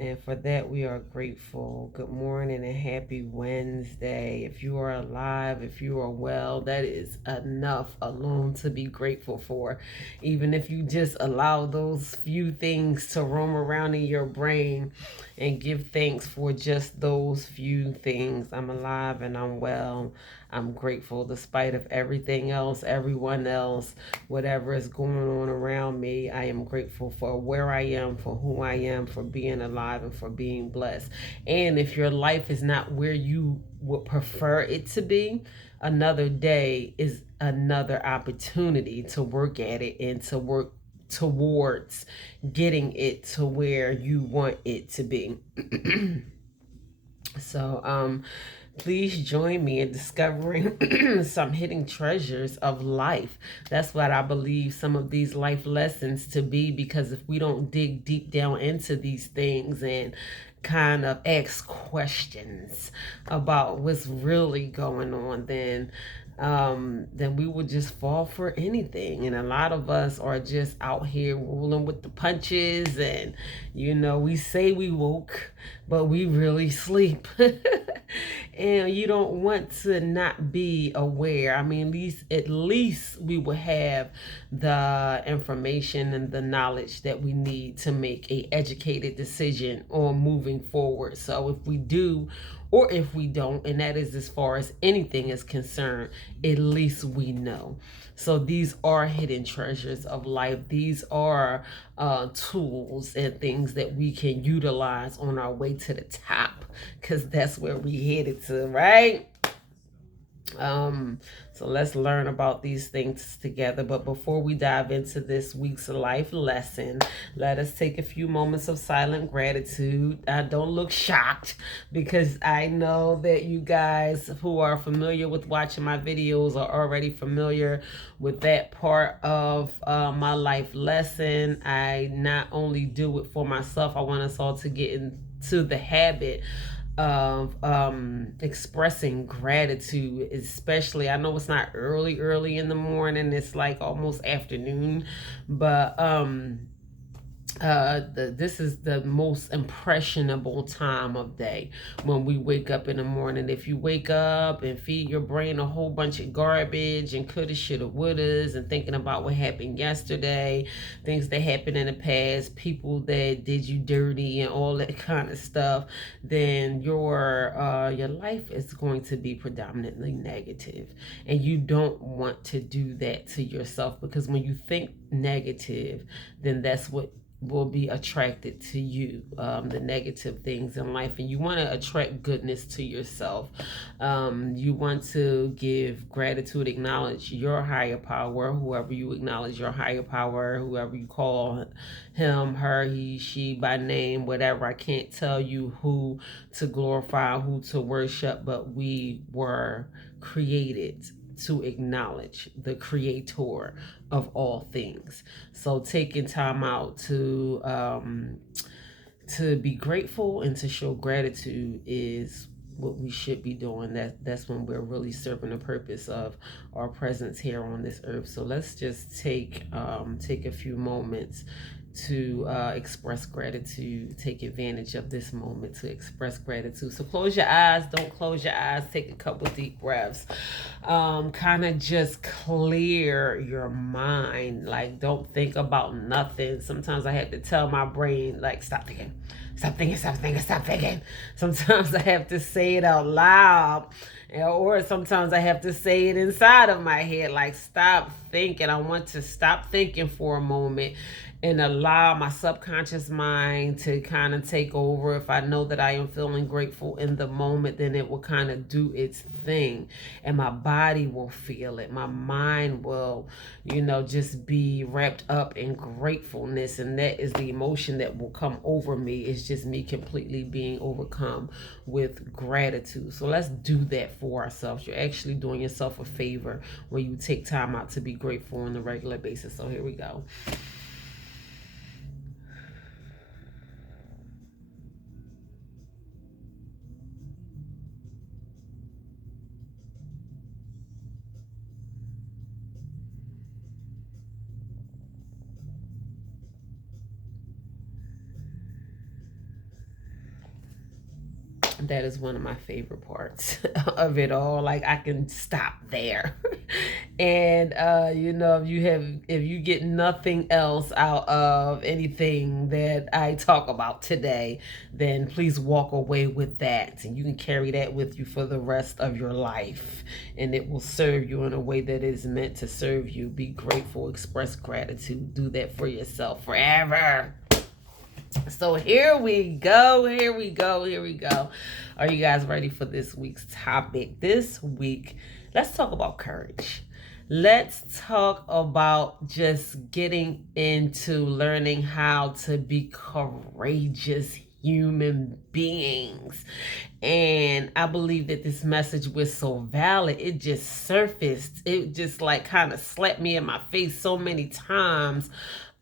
And for that, we are grateful. Good morning and happy Wednesday. If you are alive, if you are well, that is enough alone to be grateful for. Even if you just allow those few things to roam around in your brain and give thanks for just those few things. I'm alive and I'm well. I'm grateful despite of everything else, everyone else, whatever is going on around me. I am grateful for where I am, for who I am, for being alive and for being blessed. And if your life is not where you would prefer it to be, another day is another opportunity to work at it and to work towards getting it to where you want it to be. So, please join me in discovering some hidden treasures of life. That's what I believe some of these life lessons to be, because if we don't dig deep down into these things and kind of ask questions about what's really going on, then we would just fall for anything. And a lot of us are just out here rolling with the punches, and we say we woke, but we really sleep. And you don't want to not be aware. I mean, at least we will have the information and the knowledge that we need to make a educated decision on moving forward. So if we do, or if we don't, and that is as far as anything is concerned, at least we know. So these are hidden treasures of life. These are tools and things that we can utilize on our way to the top, because that's where we headed to, right? Um, so let's learn about these things together. But before we dive into this week's life lesson, let us take a few moments of silent gratitude. Don't look shocked, because I know that you guys who are familiar with watching my videos are already familiar with that part of my life lesson. I not only do it for myself, I want us all to get into the habit of expressing gratitude. Especially, I know it's not early in the morning, it's like almost afternoon, but this is the most impressionable time of day, when we wake up in the morning. If you wake up and feed your brain a whole bunch of garbage and coulda, shoulda, wouldas, and thinking about what happened yesterday, things that happened in the past, people that did you dirty, and all that kind of stuff, then your life is going to be predominantly negative. And you don't want to do that to yourself, because when you think negative, then that's what will be attracted to you, the negative things in life. And you want to attract goodness to yourself. You want to give gratitude, acknowledge your higher power, whoever you acknowledge your higher power, whoever you call him, her, he, she by name, whatever. I can't tell you who to glorify, who to worship, but we were created to acknowledge the creator of all things. So taking time out to be grateful and to show gratitude is what we should be doing. That's when we're really serving the purpose of our presence here on this earth. So let's just take a few moments to express gratitude. Take advantage of this moment to express gratitude. So close your eyes. Don't close your eyes. Take a couple deep breaths. Kind of just clear your mind. Like, don't think about nothing. Sometimes I have to tell my brain, like, stop thinking. Stop thinking, stop thinking, stop thinking. Sometimes I have to say it out loud. Or sometimes I have to say it inside of my head, like, stop thinking. I want to stop thinking for a moment and allow my subconscious mind to kind of take over. If I know that I am feeling grateful in the moment, then it will kind of do its thing, and my body will feel it. My mind will, just be wrapped up in gratefulness, and that is the emotion that will come over me. It's just me completely being overcome with gratitude. So let's do that for ourselves. You're actually doing yourself a favor when you take time out to be grateful on a regular basis. So here we go. That is one of my favorite parts of it all. Like I can stop there. And if you get nothing else out of anything that I talk about today, then please walk away with that. And you can carry that with you for the rest of your life. And it will serve you in a way that is meant to serve you. Be grateful, express gratitude, do that for yourself forever. So here we go. Are you guys ready for this week's topic? This week, let's talk about courage. Let's talk about just getting into learning how to be courageous human beings. And I believe that this message was so valid. It just surfaced. It just like kind of slapped me in my face so many times.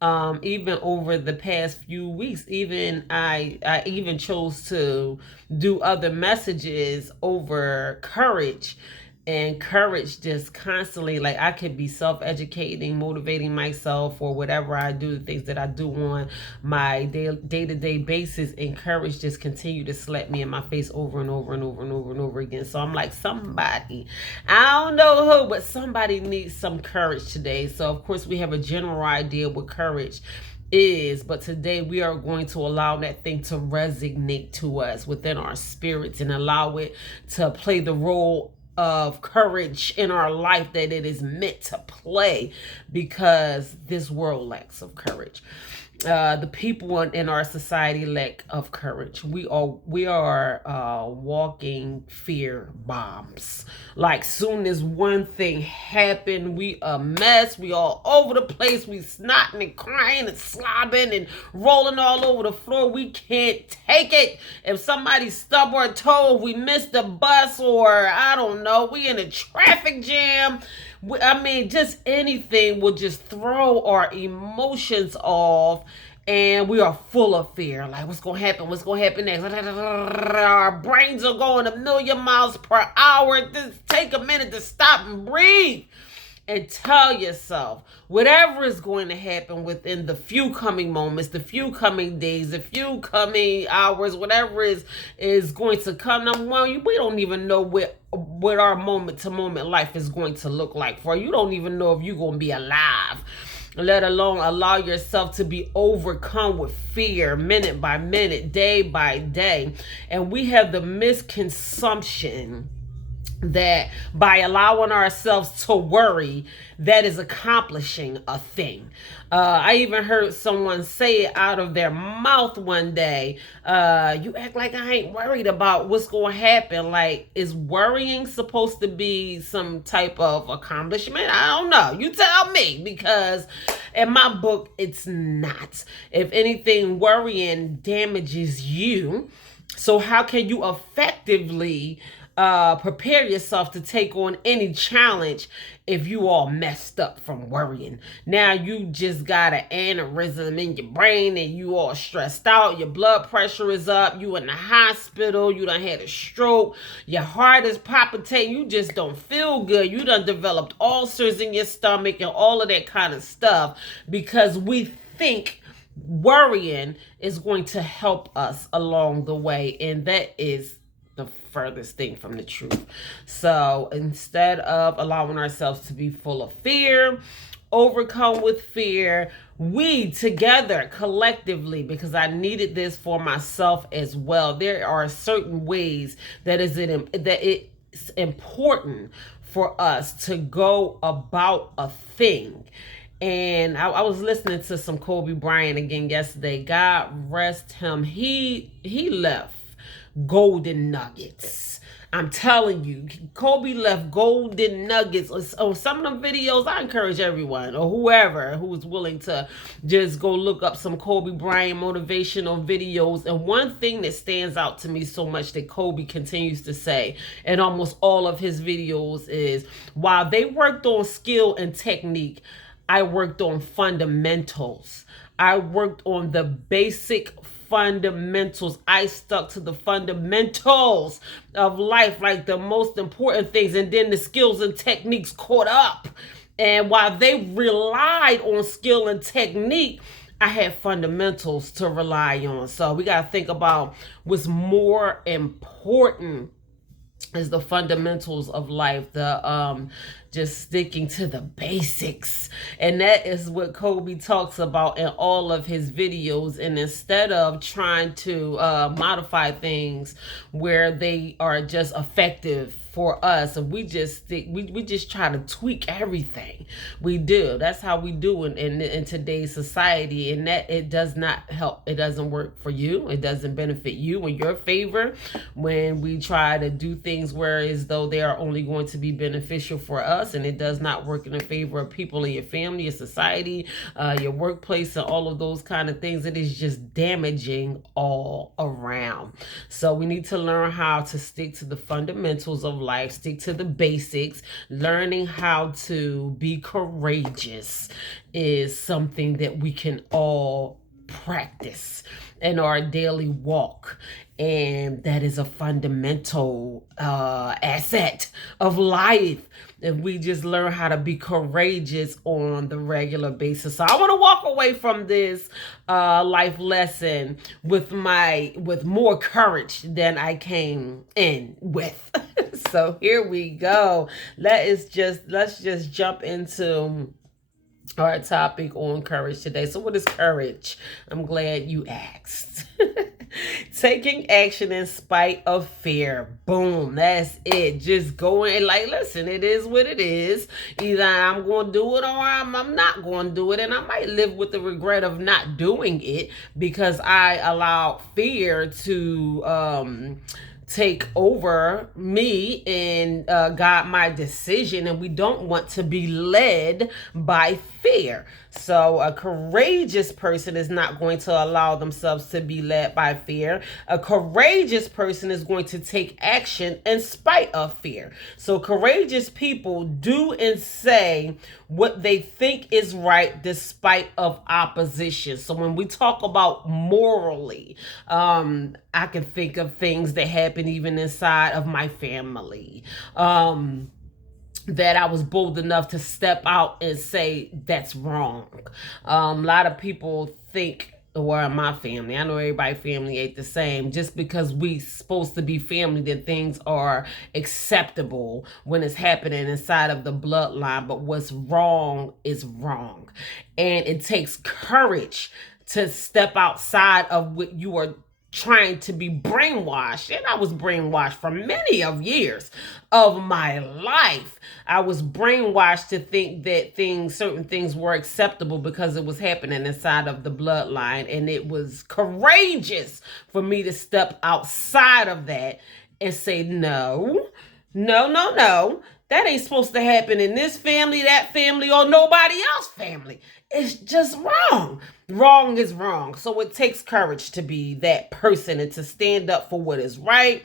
Even over the past few weeks, even I even chose to do other messages over courage. And courage just constantly, like I could be self-educating, motivating myself, or whatever I do, the things that I do on my day-to-day basis, and courage just continue to slap me in my face over and over and over and over and over again. So I'm like, somebody, I don't know who, but somebody needs some courage today. So of course we have a general idea what courage is, but today we are going to allow that thing to resonate to us within our spirits and allow it to play the role of courage in our life that it is meant to play, because this world lacks of courage. The people in our society lack of courage. We are walking fear bombs. Like soon as one thing happened, we a mess. We all over the place. We snotting and crying and slobbing and rolling all over the floor. We can't take it. If somebody stub our toe, we missed the bus, or I don't know, we in a traffic jam. I mean, just anything will just throw our emotions off, and we are full of fear. Like, what's going to happen? What's going to happen next? Our brains are going a million miles per hour. Just take a minute to stop and breathe and tell yourself whatever is going to happen within the few coming moments, the few coming days, the few coming hours, whatever is going to come. Number one, we don't even know what our moment to moment life is going to look like for you. You don't even know if you're going to be alive, let alone allow yourself to be overcome with fear minute by minute, day by day. And we have the misconception that by allowing ourselves to worry, that is accomplishing a thing. I even heard someone say it out of their mouth one day. You act like I ain't worried about what's going to happen. Like, is worrying supposed to be some type of accomplishment? I don't know. You tell me, because in my book, it's not. If anything, worrying damages you. So how can you effectively prepare yourself to take on any challenge if you all messed up from worrying? Now you just got an aneurysm in your brain and you all stressed out, your blood pressure is up, you in the hospital, you done had a stroke, your heart is palpitating, you just don't feel good, you done developed ulcers in your stomach and all of that kind of stuff, because we think worrying is going to help us along the way, and that is the furthest thing from the truth. So instead of allowing ourselves to be full of fear, overcome with fear, we together collectively, because I needed this for myself as well, there are certain ways that it's important for us to go about a thing. And I was listening to some Kobe Bryant again yesterday. God rest him. He left golden nuggets. I'm telling you, Kobe left golden nuggets on some of the videos. I encourage everyone or whoever who is willing to just go look up some Kobe Bryant motivational videos. And one thing that stands out to me so much that Kobe continues to say in almost all of his videos is, while they worked on skill and technique, I worked on fundamentals. I worked on the basic fundamentals. I stuck to the fundamentals of life, like the most important things, and then the skills and techniques caught up. And while they relied on skill and technique, I had fundamentals to rely on. So we got to think about what's more important is the fundamentals of life, the just sticking to the basics. And that is what Kobe talks about in all of his videos. And instead of trying to modify things where they are just effective for us, and we just we just try to tweak everything we do. That's how we do in today's society, and that it does not help. It doesn't work for you. It doesn't benefit you in your favor when we try to do things where as though they are only going to be beneficial for us, and it does not work in the favor of people in your family, your society, your workplace, and all of those kind of things. It is just damaging all around. So we need to learn how to stick to the fundamentals of life, stick to the basics. Learning how to be courageous is something that we can all practice in our daily walk, and that is a fundamental asset of life if we just learn how to be courageous on the regular basis. So I want to walk away from this life lesson with more courage than I came in with. So here we go. Let's just jump into our topic on courage today. So what is courage? I'm glad you asked. Taking action in spite of fear. Boom. That's it. Just going like, listen, it is what it is. Either I'm going to do it or I'm not going to do it. And I might live with the regret of not doing it because I allowed fear to take over me and guide my decision, and we don't want to be led by fear. So a courageous person is not going to allow themselves to be led by fear. A courageous person is going to take action in spite of fear. So courageous people do and say what they think is right despite of opposition. So when we talk about morally, I can think of things that happen even inside of my family. That I was bold enough to step out and say that's wrong. A lot of people think, or in my family, I know everybody's family ain't the same. Just because we supposed to be family, that things are acceptable when it's happening inside of the bloodline. But what's wrong is wrong, and it takes courage to step outside of what you are trying to be brainwashed. And I was brainwashed for many of years of my life. I was brainwashed to think that certain things were acceptable because it was happening inside of the bloodline. And it was courageous for me to step outside of that and say, no, that ain't supposed to happen in this family, that family, or nobody else's family. It's just wrong. Wrong is wrong. So it takes courage to be that person and to stand up for what is right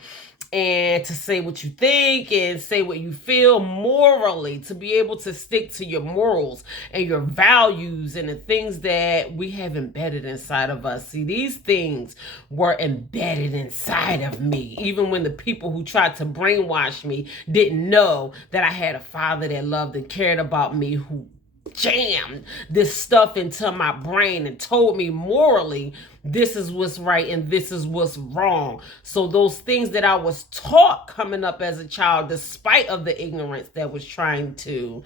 and to say what you think and say what you feel morally, to be able to stick to your morals and your values and the things that we have embedded inside of us. See, these things were embedded inside of me, even when the people who tried to brainwash me didn't know that I had a father that loved and cared about me, who jammed this stuff into my brain and told me morally this is what's right and this is what's wrong. So those things that I was taught coming up as a child, despite of the ignorance that was trying to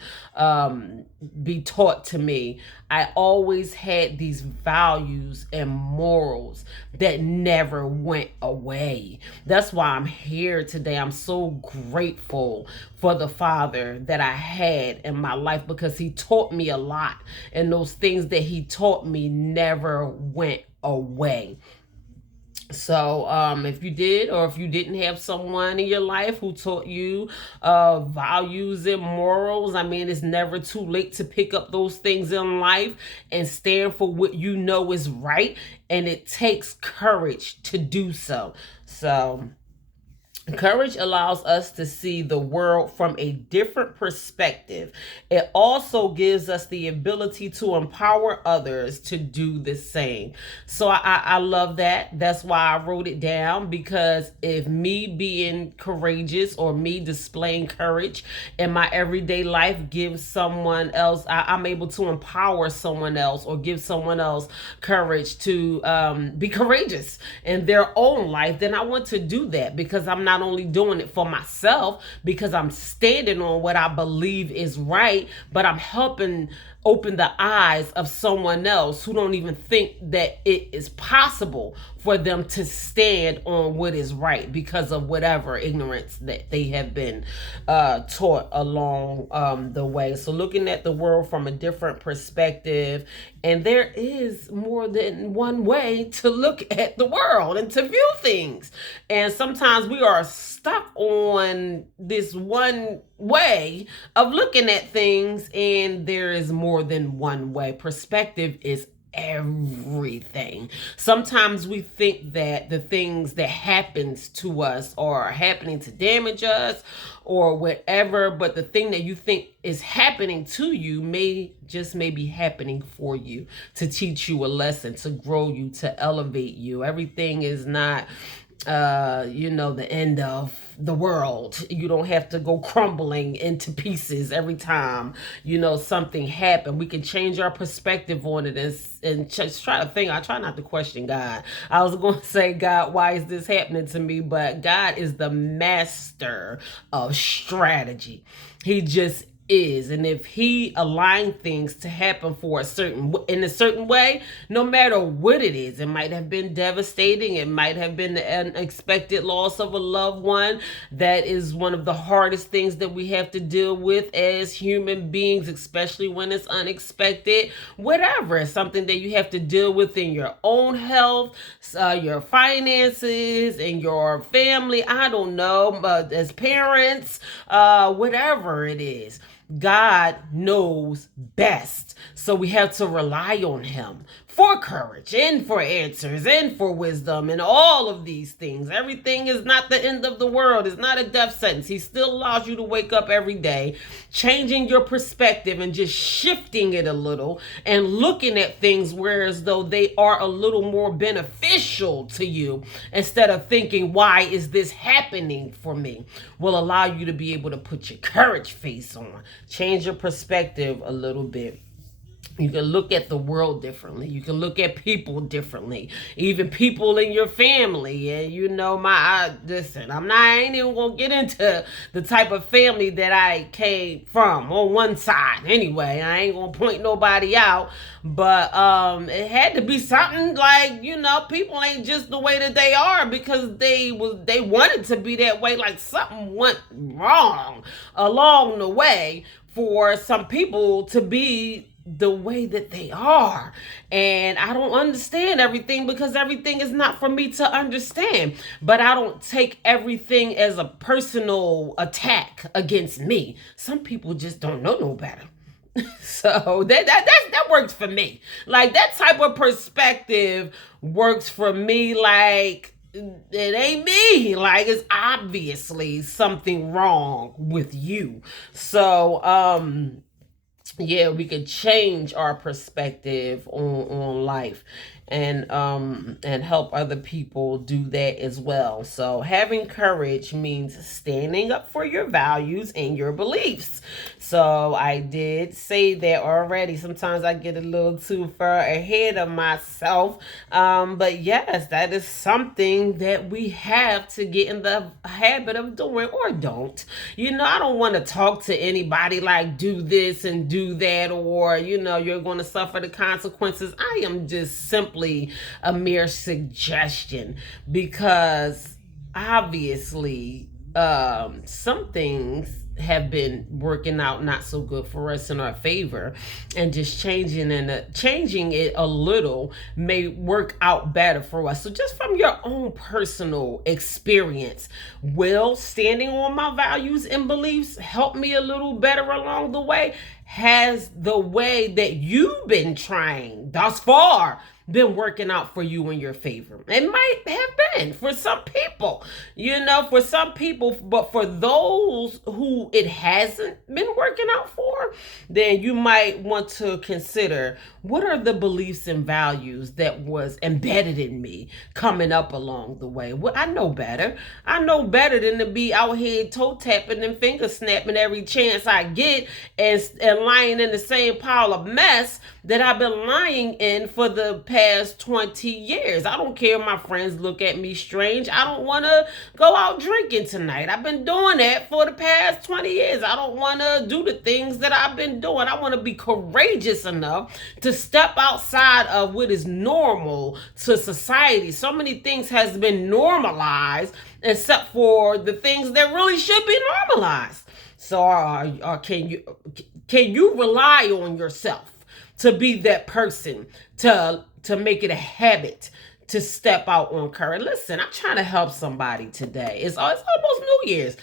be taught to me, I always had these values and morals that never went away. That's why I'm here today. I'm so grateful for the father that I had in my life, because he taught me a lot, and those things that he taught me never went away. So if you did, or if you didn't have someone in your life who taught you values and morals, I mean, it's never too late to pick up those things in life and stand for what you know is right. And it takes courage to do so. So Courage allows us to see the world from a different perspective. It also gives us the ability to empower others to do the same. So I love that. That's why I wrote it down, because if me being courageous or me displaying courage in my everyday life gives someone else, I'm able to empower someone else or give someone else courage to be courageous in their own life, then I want to do that, because I'm not only doing it for myself because I'm standing on what I believe is right, but I'm helping open the eyes of someone else who don't even think that it is possible for them to stand on what is right because of whatever ignorance that they have been taught along the way. So looking at the world from a different perspective, and there is more than one way to look at the world and to view things. And sometimes we are stuck on this one way of looking at things, and there is more than one way. Perspective is everything. Sometimes we think that the things that happens to us are happening to damage us or whatever, but the thing that you think is happening to you may be happening for you to teach you a lesson, to grow you, to elevate you. Everything is not the end of the world. You don't have to go crumbling into pieces every time something happened. We can change our perspective on it and just try to think. I try not to question God. I was going to say, God, why is this happening to me? But God is the master of strategy. He just is. And if he aligned things to happen in a certain way, no matter what it is, it might have been devastating, it might have been the unexpected loss of a loved one. That is one of the hardest things that we have to deal with as human beings, especially when it's unexpected. Whatever, it's something that you have to deal with in your own health, your finances, and your family. I don't know, as parents, whatever it is. God knows best. So we have to rely on him for courage and for answers and for wisdom and all of these things. Everything is not the end of the world. It's not a death sentence. He still allows you to wake up every day, changing your perspective and just shifting it a little and looking at things whereas though they are a little more beneficial to you, instead of thinking, why is this happening for me? Will allow you to be able to put your courage face on, change your perspective a little bit. You can look at the world differently. You can look at people differently. Even people in your family. And listen, I ain't even gonna get into the type of family that I came from on one side. Anyway, I ain't gonna point nobody out. But it had to be something like, people ain't just the way that they are because they wanted to be that way. Like something went wrong along the way for some people to be the way that they are. And I don't understand everything because everything is not for me to understand. But I don't take everything as a personal attack against me. Some people just don't know no better. So that works for me. Like that type of perspective works for me. Like it ain't me. Like it's obviously something wrong with you. So yeah, we could change our perspective on life and help other people do that as well. So having courage means standing up for your values and your beliefs. So I did say that already. Sometimes I get a little too far ahead of myself. But yes, that is something that we have to get in the habit of doing, or don't. I don't want to talk to anybody like do this and do that, or you're going to suffer the consequences. I am just simply a mere suggestion, because obviously some things have been working out not so good for us in our favor, and just changing it a little may work out better for us. So just from your own personal experience, will standing on my values and beliefs help me a little better along the way? Has the way that you've been trying thus far been working out for you in your favor. It might have been for some people, for some people, but for those who it hasn't been working out for, then you might want to consider, what are the beliefs and values that was embedded in me coming up along the way? Well, I know better. I know better than to be out here toe tapping and finger snapping every chance I get, and lying in the same pile of mess that I've been lying in for the past 20 years. I don't care if my friends look at me strange. I don't want to go out drinking tonight. I've been doing that for the past 20 years. I don't want to do the things that I've been doing. I want to be courageous enough to step outside of what is normal to society. So many things has been normalized except for the things that really should be normalized. So can you rely on yourself to be that person, to make it a habit to step out on courage? Listen, I'm trying to help somebody today. It's almost New Year's.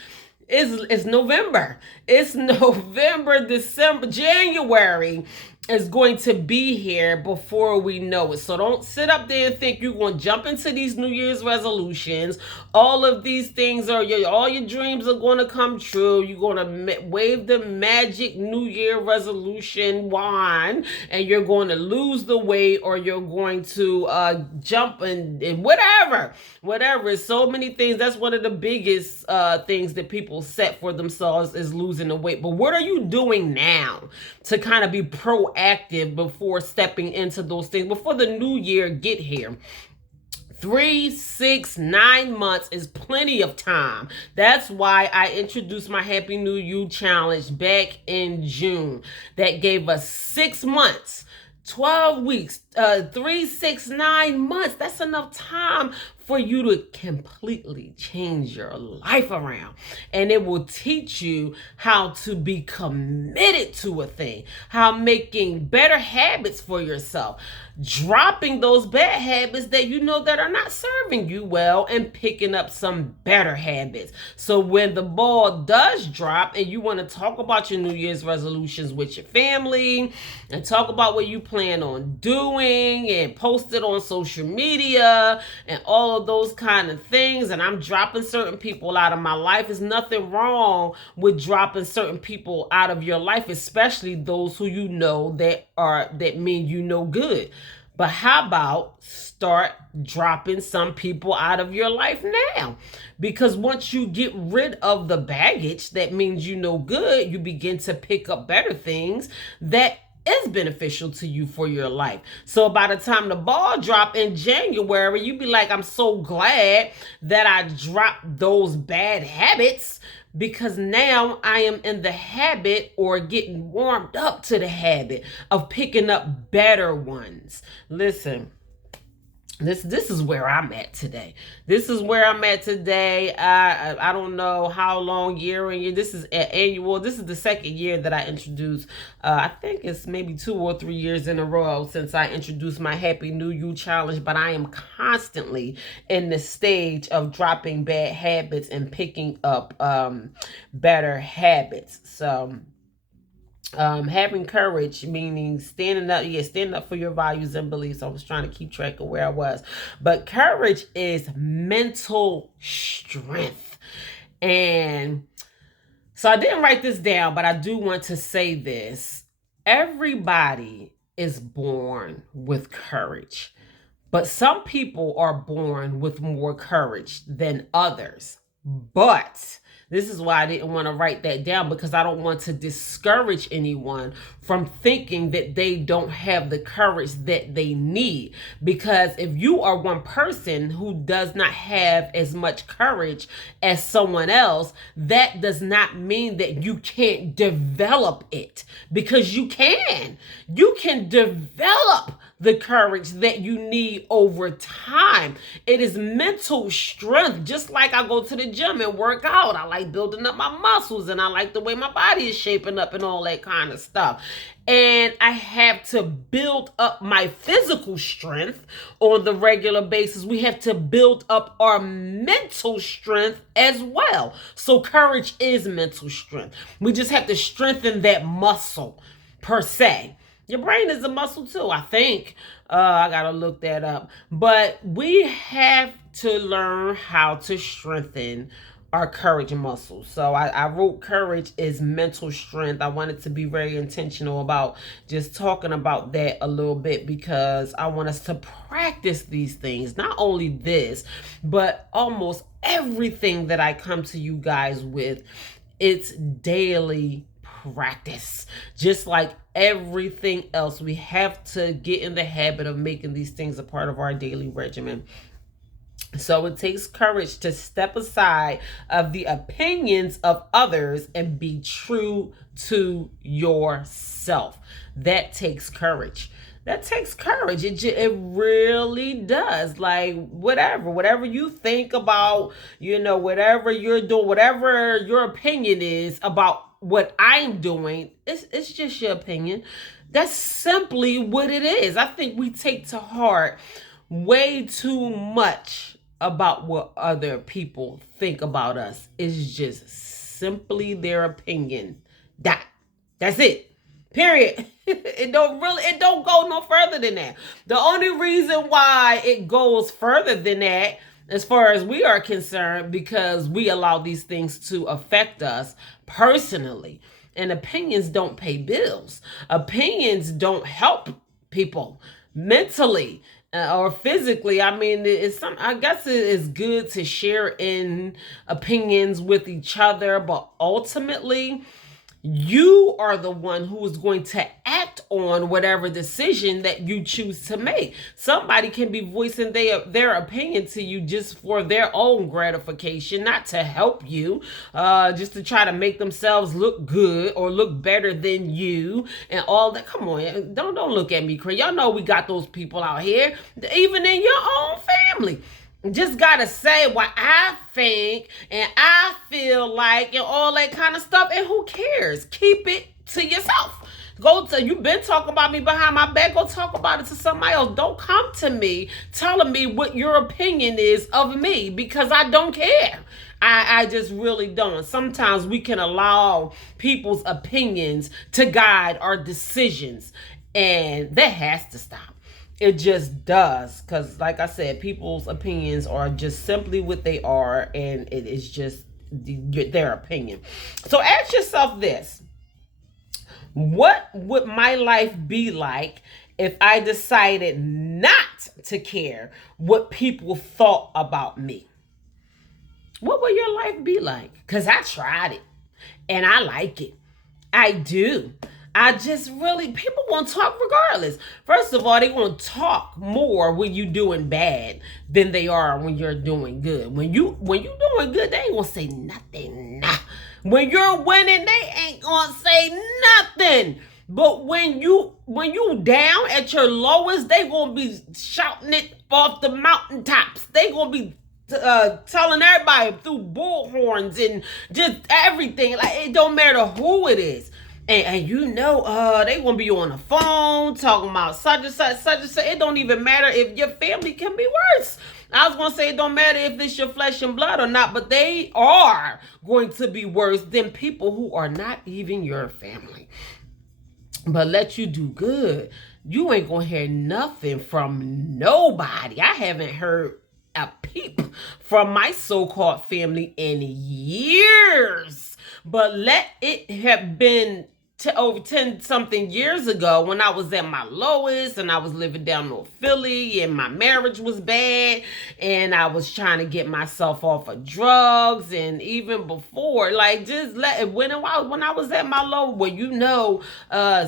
It's November. It's November, December, January is going to be here before we know it. So don't sit up there and think you're going to jump into these New Year's resolutions. All of these things all your dreams are going to come true. You're going to wave the magic New Year resolution wand, and you're going to lose the weight, or you're going to jump and whatever. So many things. That's one of the biggest things that people set for themselves, is losing the weight. But what are you doing now to kind of be proactive before stepping into those things, before the new year get here? 3, 6, 9 months is plenty of time. That's why I introduced my Happy New You challenge back in June. That gave us 6 months, 12 weeks, 3, 6, 9 months. That's enough time for you to completely change your life around. And it will teach you how to be committed to a thing, how making better habits for yourself, dropping those bad habits that you know that are not serving you well, and picking up some better habits. So when the ball does drop and you want to talk about your New Year's resolutions with your family, and talk about what you plan on doing, and post it on social media and all of those kind of things, and I'm dropping certain people out of my life, there's nothing wrong with dropping certain people out of your life, especially those who you know that mean you no good. But how about start dropping some people out of your life now? Because once you get rid of the baggage that means you no good, you begin to pick up better things that is beneficial to you for your life. So by the time the ball drop in January, you be like, I'm so glad that I dropped those bad habits, because now I am in the habit, or getting warmed up to the habit of picking up better ones. Listen, this is where I'm at today. This is where I'm at today. I don't know how long year. This is annual. This is the second year that I introduced. I think it's maybe 2 or 3 years in a row since I introduced my Happy New You challenge. But I am constantly in the stage of dropping bad habits and picking up better habits. So having courage, meaning standing up for your values and beliefs. I was trying to keep track of where I was. But courage is mental strength. And so I didn't write this down, but I do want to say this. Everybody is born with courage, but some people are born with more courage than others. But this is why I didn't want to write that down, because I don't want to discourage anyone from thinking that they don't have the courage that they need. Because if you are one person who does not have as much courage as someone else, that does not mean that you can't develop it, because you can. You can develop the courage that you need over time. It is mental strength. Just like I go to the gym and work out. I like building up my muscles, and I like the way my body is shaping up and all that kind of stuff. And I have to build up my physical strength on the regular basis. We have to build up our mental strength as well. So courage is mental strength. We just have to strengthen that muscle per se. Your brain is a muscle too, I think. I gotta look that up. But we have to learn how to strengthen our courage muscles. So I wrote courage is mental strength. I wanted to be very intentional about just talking about that a little bit because I want us to practice these things. Not only this, but almost everything that I come to you guys with, it's daily practice. Just like everything else, we have to get in the habit of making these things a part of our daily regimen. So it takes courage to step aside of the opinions of others and be true to yourself. That takes courage. That takes courage. It really does. Like whatever you think about, whatever you're doing, whatever your opinion is about what I'm doing, it's just your opinion. That's simply what it is. I think we take to heart way too much about what other people think about us. It's just simply their opinion. That's it. Period. It don't go no further than that. The only reason why it goes further than that, as far as we are concerned, because we allow these things to affect us personally. And opinions don't pay bills. Opinions don't help people mentally or physically. I mean, I guess it is good to share in opinions with each other, but ultimately you are the one who is going to act on whatever decision that you choose to make. Somebody can be voicing their opinion to you just for their own gratification, not to help you, just to try to make themselves look good or look better than you and all that. Come on, don't look at me crazy. Y'all know we got those people out here, even in your own family. Just gotta say what I think and I feel like and all that kind of stuff. And who cares? Keep it to yourself. You've been talking about me behind my back. Go talk about it to somebody else. Don't come to me telling me what your opinion is of me because I don't care. I just really don't. Sometimes we can allow people's opinions to guide our decisions, and that has to stop. It just does, because like I said, people's opinions are just simply what they are, and it is just their opinion. So ask yourself this: what would my life be like if I decided not to care what people thought about me? What would your life be like? Because I tried it and I like it. I do. I just really, people want to talk regardless. First of all, they want to talk more when you doing bad than they are when you're doing good. When you doing good, they ain't gonna say nothing. Nah. When you're winning, they ain't gonna say nothing. But when you down at your lowest, they gonna be shouting it off the mountaintops. They gonna be telling everybody through bullhorns and just everything. Like, it don't matter who it is. And they gonna be on the phone talking about such and such, such and such. It don't even matter if your family can be worse. I was gonna say it don't matter if it's your flesh and blood or not, but they are going to be worse than people who are not even your family. But let you do good. You ain't gonna hear nothing from nobody. I haven't heard a peep from my so-called family in years. But let it have been over 10 something years ago when I was at my lowest and I was living down North Philly and my marriage was bad and I was trying to get myself off of drugs, and even before, like, just when I was at my low, where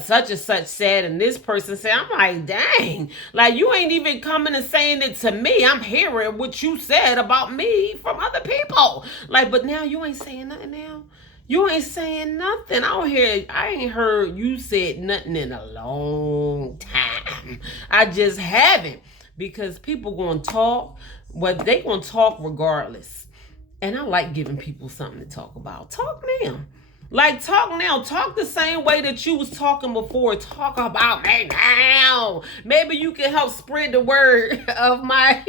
such and such said and this person said, I'm like, dang, like, you ain't even coming and saying it to me. I'm hearing what you said about me from other people. Like, but now you ain't saying nothing now. You ain't saying nothing. I ain't heard you said nothing in a long time. I just haven't, because people gonna talk, but they gonna talk regardless. And I like giving people something to talk about. Talk now. Like, talk now. Talk the same way that you was talking before. Talk about me now. Maybe you can help spread the word of my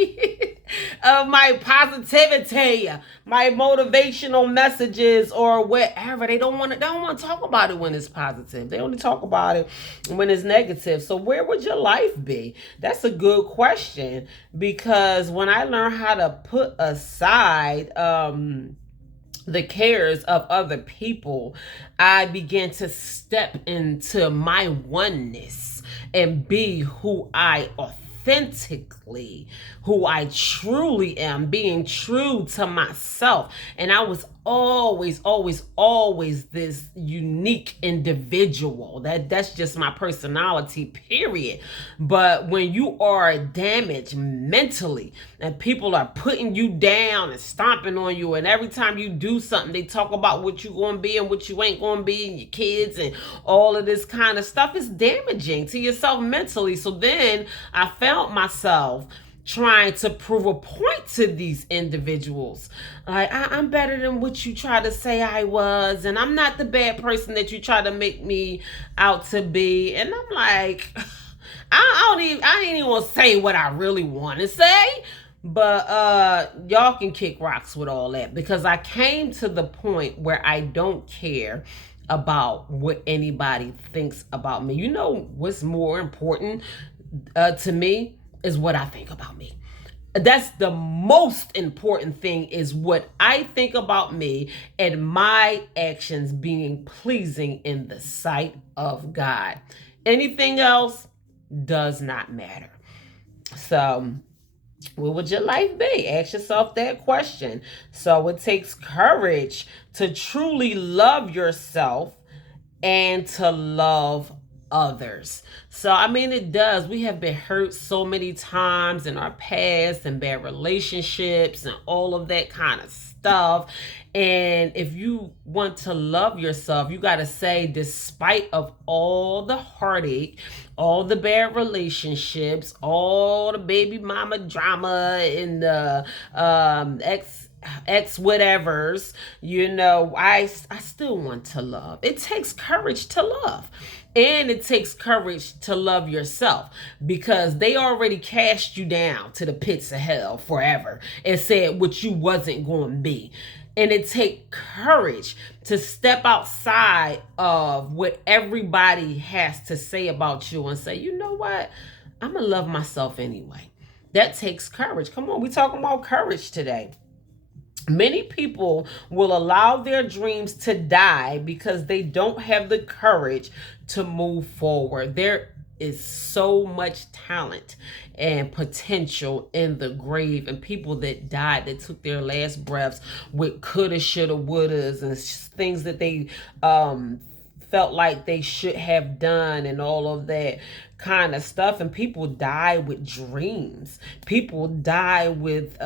of my positivity, my motivational messages, or whatever. They don't want to talk about it when it's positive. They only talk about it when it's negative. So where would your life be? That's a good question, because when I learned how to put aside the cares of other people, I began to step into my oneness and be who I truly am, being true to myself. And I was always this unique individual. That's just my personality, period. But when you are damaged mentally and people are putting you down and stomping on you, and every time you do something, they talk about what you're going to be and what you ain't going to be, and your kids and all of this kind of stuff, is damaging to yourself mentally. So then I found myself trying to prove a point to these individuals. Like, I'm better than what you try to say I was, and I'm not the bad person that you try to make me out to be. And I'm like, I ain't even want to say what I really want to say. But y'all can kick rocks with all that, because I came to the point where I don't care about what anybody thinks about me. You know what's more important to me is what I think about me. That's the most important thing, is what I think about me and my actions being pleasing in the sight of God. Anything else does not matter. So, what would your life be? Ask yourself that question. So it takes courage to truly love yourself and to love others. So, I mean, it does. We have been hurt so many times in our past, and bad relationships and all of that kind of stuff. And if you want to love yourself, you got to say, despite of all the heartache, all the bad relationships, all the baby mama drama, and the ex whatevers, I still want to love. It takes courage to love. And it takes courage to love yourself, because they already cast you down to the pits of hell forever and said what you wasn't going to be. And it takes courage to step outside of what everybody has to say about you and say, you know what? I'm going to love myself anyway. That takes courage. Come on, we're talking about courage today. Many people will allow their dreams to die because they don't have the courage to move forward. There is so much talent and potential in the grave, and people that died, that took their last breaths with coulda, shoulda, wouldas, and things that they felt like they should have done, and all of that kind of stuff. And people die with dreams. People die with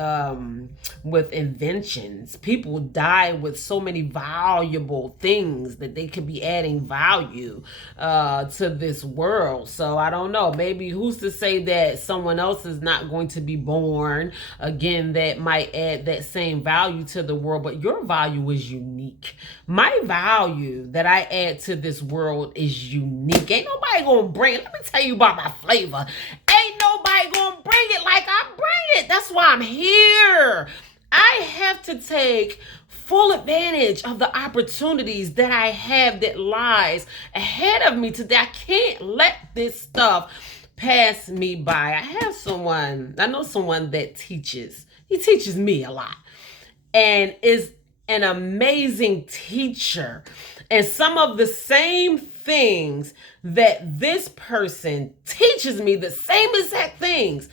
inventions. People die with so many valuable things that they could be adding value to this world. So I don't know, maybe who's to say that someone else is not going to be born again that might add that same value to the world. But your value is unique. My value that I add to this world is unique. Ain't nobody gonna bring it. Let me tell you about my flavor. Ain't nobody gonna bring it like I bring it. That's why I'm here. I have to take full advantage of the opportunities that I have that lies ahead of me today. I can't let this stuff pass me by. I know someone that teaches. He teaches me a lot and is an amazing teacher. And some of the same things that this person teaches me, the same exact things,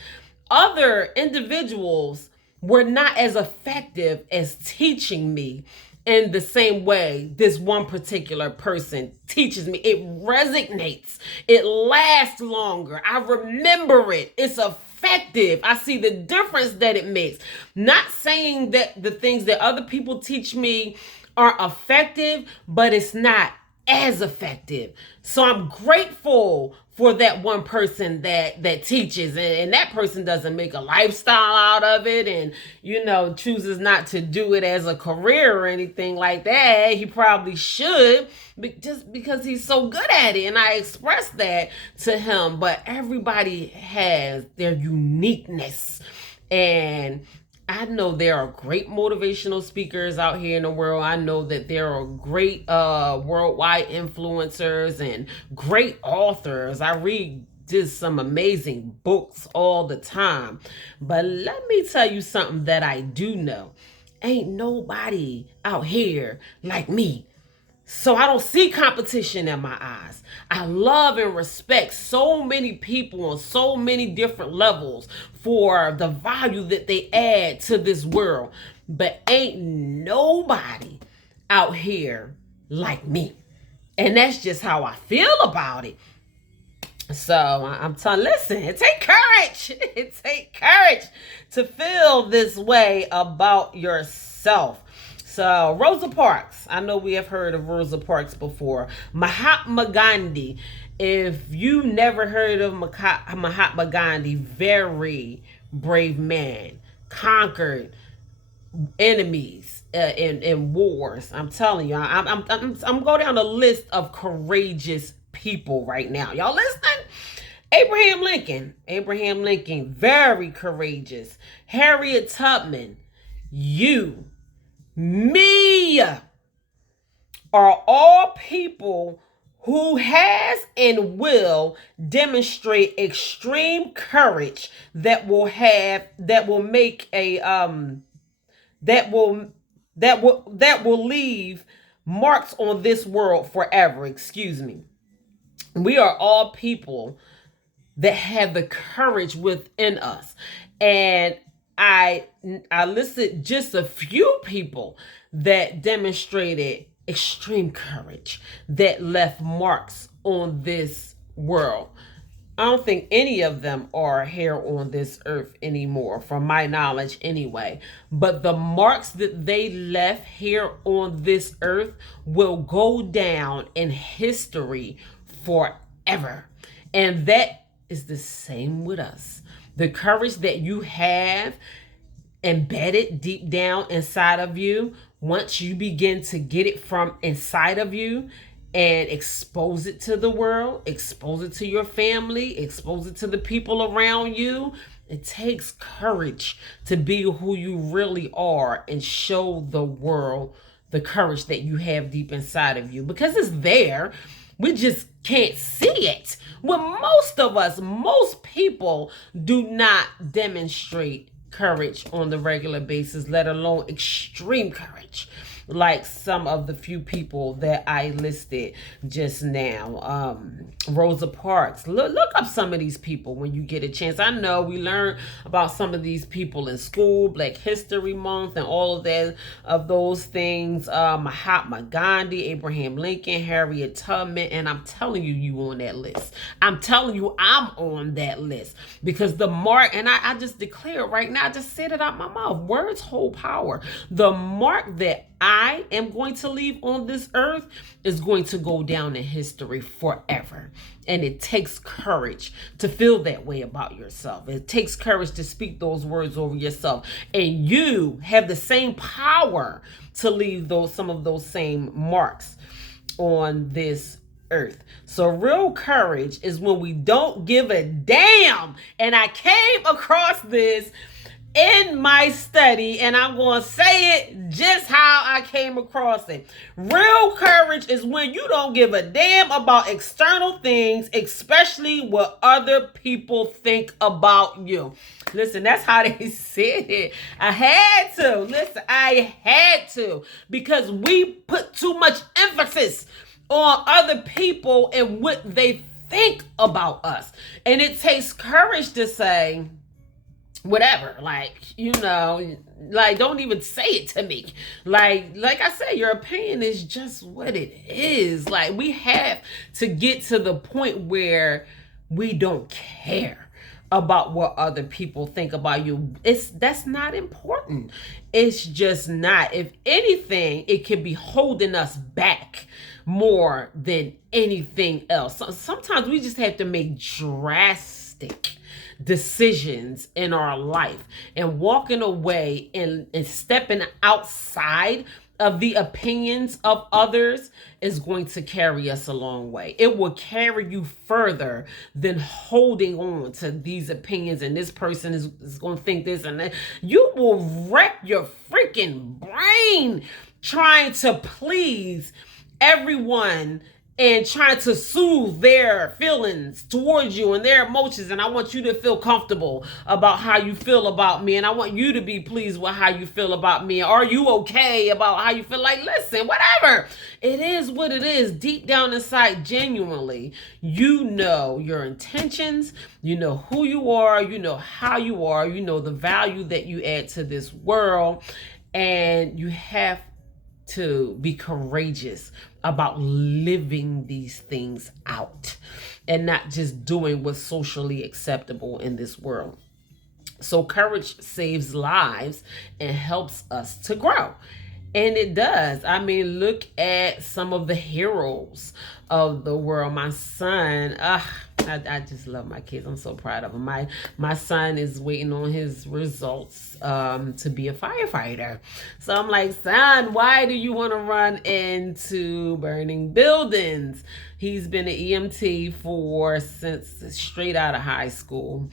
other individuals were not as effective as teaching me in the same way this one particular person teaches me. It resonates. It lasts longer. I remember it. It's effective. I see the difference that it makes. Not saying that the things that other people teach me are effective, but it's not as effective. So I'm grateful for that one person that teaches, and that person doesn't make a lifestyle out of it, and chooses not to do it as a career or anything like that. He probably should, just because he's so good at it, and I express that to him. But everybody has their uniqueness, and I know there are great motivational speakers out here in the world. I know that there are great worldwide influencers and great authors. I read just some amazing books all the time. But let me tell you something that I do know. Ain't nobody out here like me. So I don't see competition in my eyes. I love and respect so many people on so many different levels for the value that they add to this world. But ain't nobody out here like me. And that's just how I feel about it. So I'm telling, listen, it takes courage. It takes courage to feel this way about yourself. So Rosa Parks, I know we have heard of Rosa Parks before. Mahatma Gandhi. If you never heard of Mahatma Gandhi, very brave man, conquered enemies in wars. I'm telling you, I'm going down a list of courageous people right now. Y'all listening? Abraham Lincoln, very courageous. Harriet Tubman, me are all people who has and will demonstrate extreme courage that will leave marks on this world forever. Excuse me. We are all people that have the courage within us. And I listed just a few people that demonstrated extreme courage that left marks on this world. I don't think any of them are here on this earth anymore, from my knowledge anyway. But the marks that they left here on this earth will go down in history forever. And that is the same with us. The courage that you have embedded deep down inside of you, once you begin to get it from inside of you and expose it to the world, expose it to your family, expose it to the people around you, it takes courage to be who you really are and show the world the courage that you have deep inside of you, because it's there. We just can't see it. Well, most people do not demonstrate courage on the regular basis, let alone extreme courage, like some of the few people that I listed just now. Rosa Parks. Look up some of these people when you get a chance. I know we learn about some of these people in school, Black History Month and all of those things. Mahatma Gandhi, Abraham Lincoln, Harriet Tubman, and I'm telling you on that list. I'm telling you I'm on that list, because the mark, and I just declare it right now, I just said it out my mouth. Words hold power. The mark that I am going to leave on this earth is going to go down in history forever. And it takes courage to feel that way about yourself. It takes courage to speak those words over yourself. And you have the same power to leave some of those same marks on this earth. So real courage is when we don't give a damn. And I came across this in my study, and I'm going to say it just how I came across it. Real courage is when you don't give a damn about external things, especially what other people think about you. Listen, that's how they said it. I had to. Listen, I had to, because we put too much emphasis on other people and what they think about us. And it takes courage to say, whatever, don't even say it to me. Like I said, your opinion is just what it is. Like, we have to get to the point where we don't care about what other people think about you. That's not important. It's just not. If anything, it could be holding us back more than anything else. So sometimes we just have to make drastic decisions in our life, and walking away and stepping outside of the opinions of others is going to carry us a long way. It will carry you further than holding on to these opinions, and this person is going to think this and that. You will wreck your freaking brain trying to please everyone and trying to soothe their feelings towards you and their emotions. And I want you to feel comfortable about how you feel about me. And I want you to be pleased with how you feel about me. Are you okay about how you feel? Like, listen, whatever. It is what it is. Deep down inside, genuinely, you know your intentions. You know who you are. You know how you are. You know the value that you add to this world. And you have to be courageous about living these things out and not just doing what's socially acceptable in this world. So courage saves lives and helps us to grow. And it does. I mean, look at some of the heroes of the world. My son, I just love my kids. I'm so proud of them. My son is waiting on his results to be a firefighter. So I'm like, son, why do you want to run into burning buildings? He's been an EMT since straight out of high school.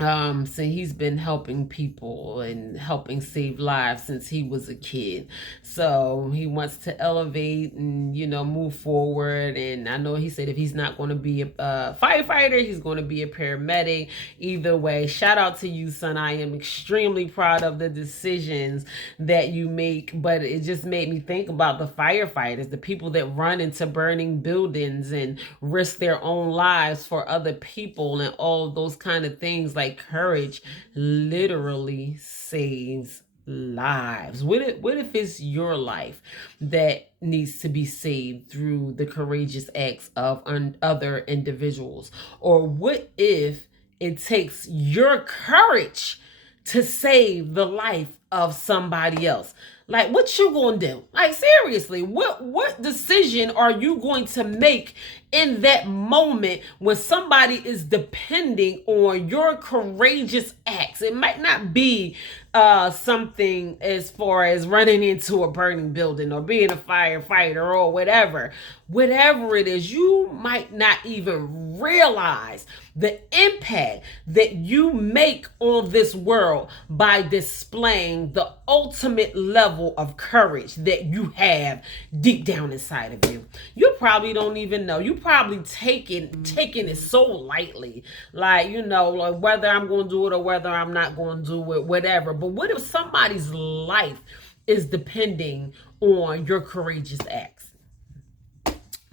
So he's been helping people and helping save lives since he was a kid. So he wants to elevate and, move forward. And I know he said if he's not going to be a firefighter, he's going to be a paramedic. Either way, shout out to you, son. I am extremely proud of the decisions that you make. But it just made me think about the firefighters, the people that run into burning buildings and risk their own lives for other people and all those kind of things. Like, courage literally saves lives. What if it's your life that needs to be saved through the courageous acts of other individuals? Or what if it takes your courage to save the life of somebody else? Like, what you gonna do? Like, seriously, what decision are you going to make in that moment when somebody is depending on your courageous acts? It might not be something as far as running into a burning building or being a firefighter or whatever. Whatever it is, you might not even realize the impact that you make on this world by displaying the ultimate level of courage that you have deep down inside of you. You probably don't even know. You probably taking it so lightly, like, like whether I'm going to do it or whether I'm not going to do it, whatever. But what if somebody's life is depending on your courageous acts?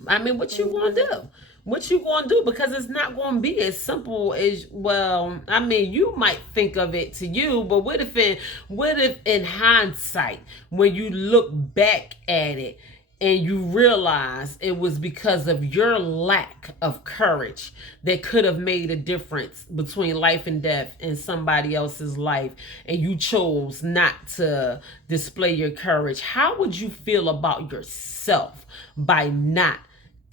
I mean, what you gonna do? What you gonna do? Because it's not gonna be as simple as, well, I mean, you might think of it to you, but what if in hindsight, when you look back at it and you realize it was because of your lack of courage that could have made a difference between life and death in somebody else's life, and you chose not to display your courage? How would you feel about yourself by not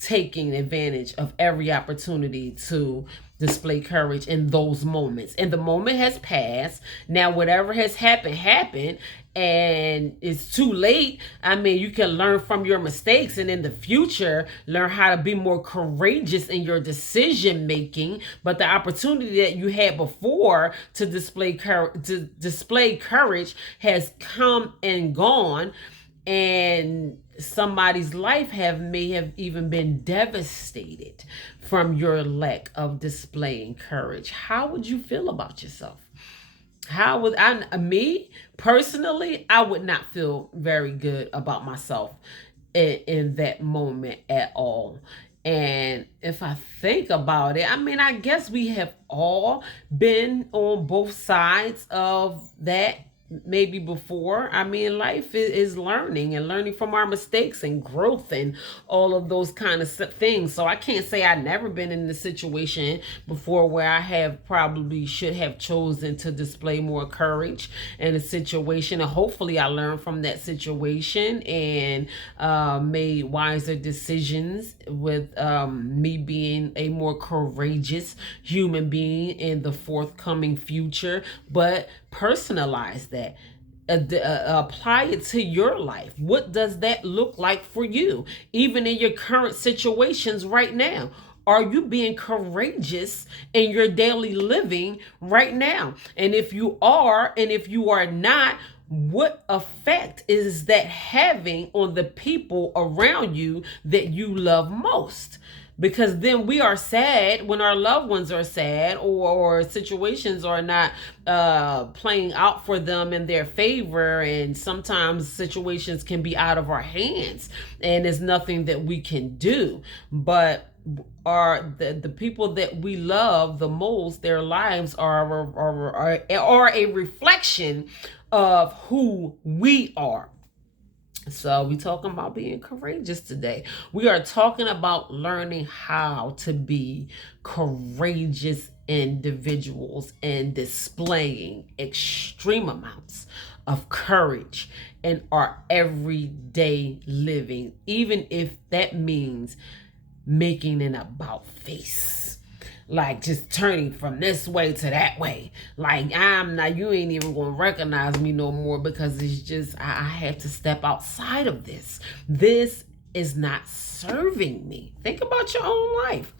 taking advantage of every opportunity to display courage in those moments? And the moment has passed. Now, whatever has happened, and it's too late. I mean, you can learn from your mistakes, and in the future, learn how to be more courageous in your decision making. But the opportunity that you had before to display courage has come and gone, and somebody's life may have even been devastated from your lack of displaying courage. How would you feel about yourself? How would me personally, I would not feel very good about myself in that moment at all. And if I think about it, I mean, I guess we have all been on both sides of that maybe before. I mean, life is learning and learning from our mistakes and growth and all of those kind of things. So I can't say I've never been in the situation before where I have probably should have chosen to display more courage in a situation. And hopefully I learned from that situation and made wiser decisions with me being a more courageous human being in the forthcoming future. But personalize that. Apply it to your life. What does that look like for you, even in your current situations right now? Are you being courageous in your daily living right now? And if you are, and if you are not, what effect is that having on the people around you that you love most? Because then we are sad when our loved ones are sad, or situations are not playing out for them in their favor, and sometimes situations can be out of our hands and there's nothing that we can do. But are the people that we love the most, their lives are a reflection of who we are. So we talking about being courageous today. We are talking about learning how to be courageous individuals and displaying extreme amounts of courage in our everyday living, even if that means making an about face, like just turning from this way to that way. Like, I'm not, you ain't even gonna recognize me no more, because it's just, I have to step outside of this. This is not serving me. Think about your own life.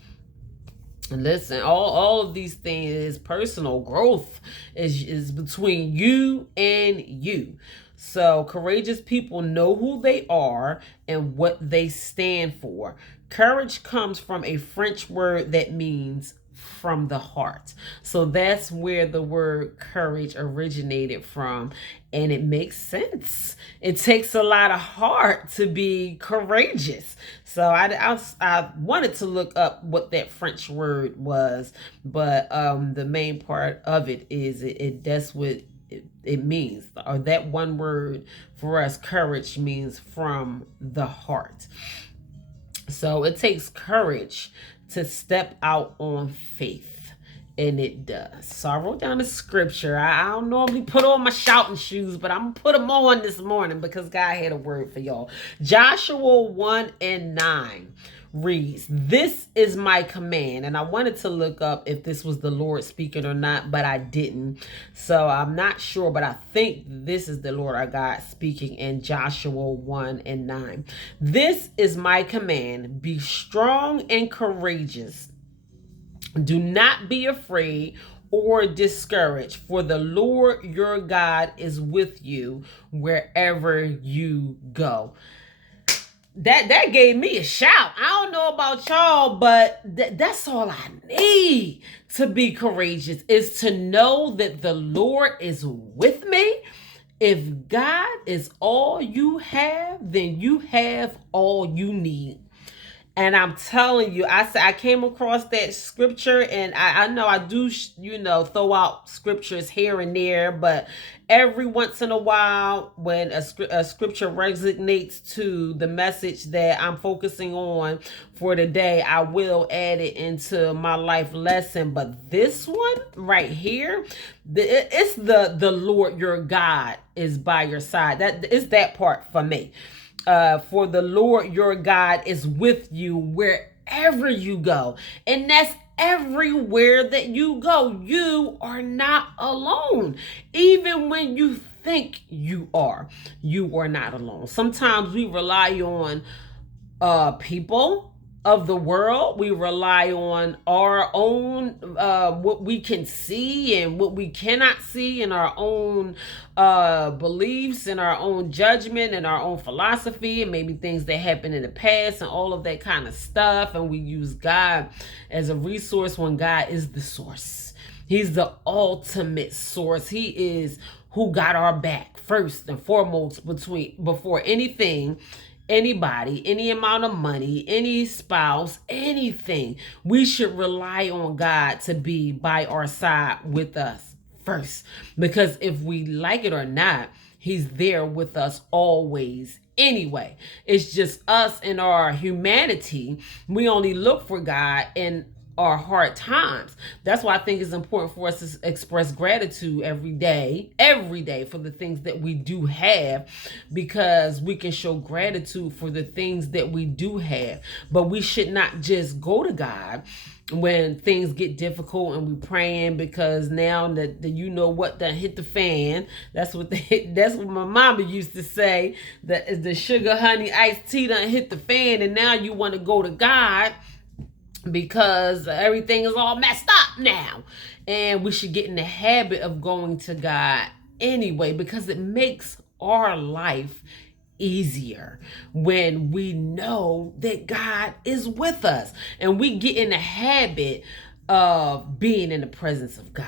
And listen, all of these things is personal growth, is between you and you. So courageous people know who they are and what they stand for. Courage comes from a French word that means from the heart. So that's where the word courage originated from. And it makes sense. It takes a lot of heart to be courageous. So I wanted to look up what that French word was, but the main part of it is that's what it means. Or that one word for us, courage, means from the heart. So it takes courage to step out on faith, and it does. So I wrote down the scripture. I don't normally put on my shouting shoes, but I'm going to put them on this morning because God had a word for y'all. Joshua 1:9 reads, "This is my command." And I wanted to look up if this was the Lord speaking or not, but I didn't. So I'm not sure, but I think this is the Lord our God speaking in Joshua 1:9. "This is my command. Be strong and courageous. Do not be afraid or discouraged, for the Lord your God is with you wherever you go." That gave me a shout. I don't know about y'all, but that's all I need to be courageous, is to know that the Lord is with me. If God is all you have, then you have all you need. And I'm telling you, I came across that scripture, and I know I do, throw out scriptures here and there, but every once in a while, when a scripture resonates to the message that I'm focusing on for today, I will add it into my life lesson. But this one right here, it's the Lord your God is by your side. That is that part for me. For the Lord your God is with you wherever you go. And that's everywhere that you go. You are not alone. Even when you think you are not alone. Sometimes we rely on people of the world. We rely on our own what we can see and what we cannot see, and our own beliefs and our own judgment and our own philosophy, and maybe things that happened in the past and all of that kind of stuff. And we use God as a resource when God is the source. He's the ultimate source. He is who got our back first and foremost, before anything, anybody, any amount of money, any spouse, anything. We should rely on God to be by our side with us first. Because if we like it or not, he's there with us always anyway. It's just us in our humanity. We only look for God in our hard times. That's why I think it's important for us to express gratitude every day for the things that we do have, because we can show gratitude for the things that we do have. But we should not just go to God when things get difficult and we praying because now that you know what done hit the fan. That's what my mama used to say, that the sugar honey iced tea done hit the fan, and now you want to go to God because everything is all messed up now. And we should get in the habit of going to God anyway, because it makes our life easier when we know that God is with us, and we get in the habit of being in the presence of God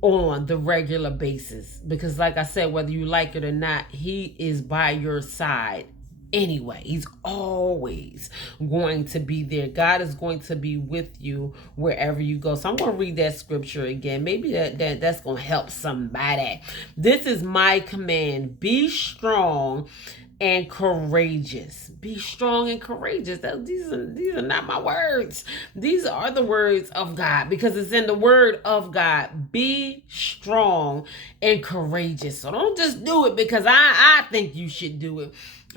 on the regular basis. Because like I said, whether you like it or not, he is by your side anyway. He's always going to be there. God is going to be with you wherever you go. So I'm going to read that scripture again. Maybe that's going to help somebody. This is my command: be strong and courageous. Be strong and courageous. These are not my words. These are the words of God, because it's in the word of God. Be strong and courageous. So don't just do it because I think you should do it.